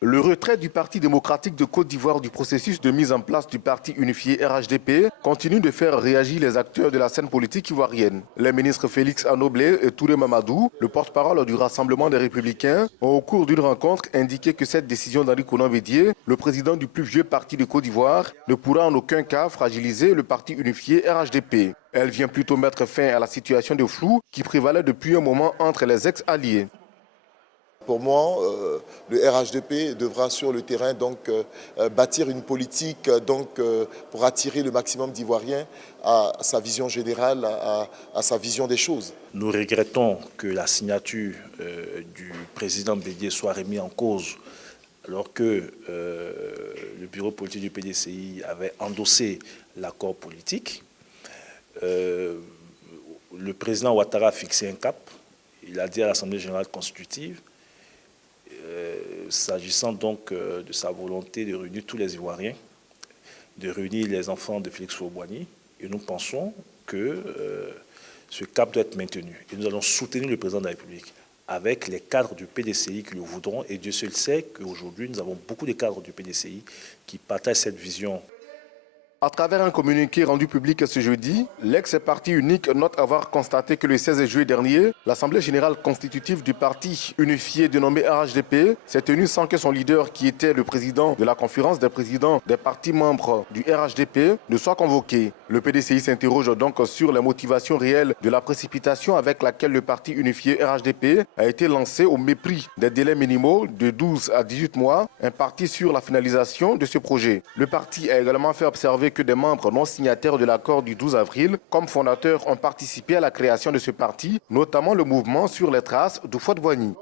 Le retrait du Parti démocratique de Côte d'Ivoire du processus de mise en place du parti unifié RHDP continue de faire réagir les acteurs de la scène politique ivoirienne. Les ministres Félix Anoblé et Touré Mamadou, le porte-parole du Rassemblement des Républicains, ont au cours d'une rencontre indiqué que cette décision d'Henri Konan Bédié, le président du plus vieux parti de Côte d'Ivoire, ne pourra en aucun cas fragiliser le parti unifié RHDP. Elle vient plutôt mettre fin à la situation de flou qui prévalait depuis un moment entre les ex-alliés. Pour moi, le RHDP devra sur le terrain bâtir une politique pour attirer le maximum d'Ivoiriens à sa vision générale, à sa vision des choses. Nous regrettons que la signature du président Bédié soit remise en cause alors que le bureau politique du PDCI avait endossé l'accord politique. Le président Ouattara a fixé un cap. Il a dit à l'Assemblée générale constitutive, s'agissant donc de sa volonté de réunir tous les Ivoiriens, de réunir les enfants de Félix Houphouët-Boigny, et nous pensons que ce cap doit être maintenu. Et nous allons soutenir le président de la République avec les cadres du PDCI qui le voudront, et Dieu seul sait qu'aujourd'hui nous avons beaucoup de cadres du PDCI qui partagent cette vision. À travers un communiqué rendu public ce jeudi, l'ex-parti unique note avoir constaté que le 16 juillet dernier, l'Assemblée générale constitutive du parti unifié dénommé RHDP s'est tenue sans que son leader, qui était le président de la conférence des présidents des partis membres du RHDP, ne soit convoqué. Le PDCI s'interroge donc sur les motivations réelles de la précipitation avec laquelle le parti unifié RHDP a été lancé au mépris des délais minimaux de 12 à 18 mois impartis sur la finalisation de ce projet. Le parti a également fait observer que des membres non signataires de l'accord du 12 avril, comme fondateurs, ont participé à la création de ce parti, notamment le mouvement sur les traces d'Houphouët-Boigny.